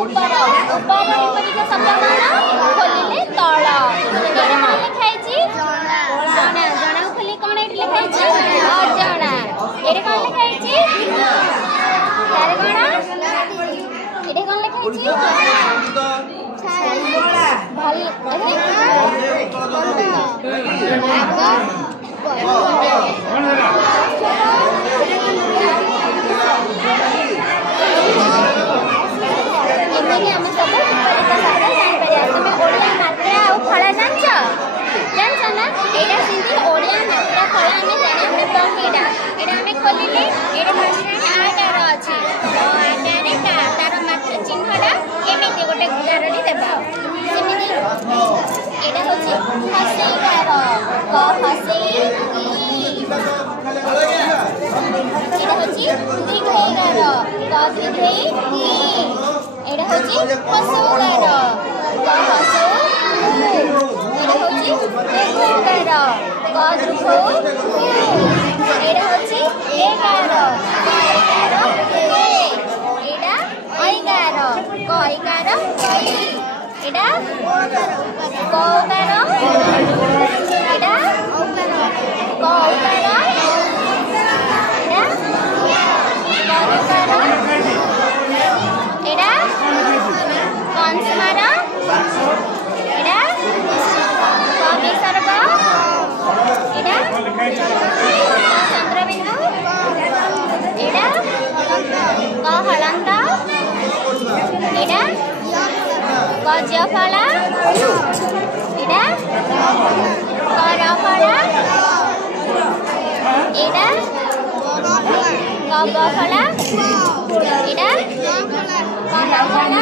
ऊपर ऊपर विपरीत शब्द कौन खोलिले तल एटा कौन लिखाई छि जना जना खोली कौन एटी लिखाई छि अजना एटा कौन लिखाई छि तारे कौन एटा कौन लिखाई छि भल गजफला एटा करफला एटा गगफला एटा करफला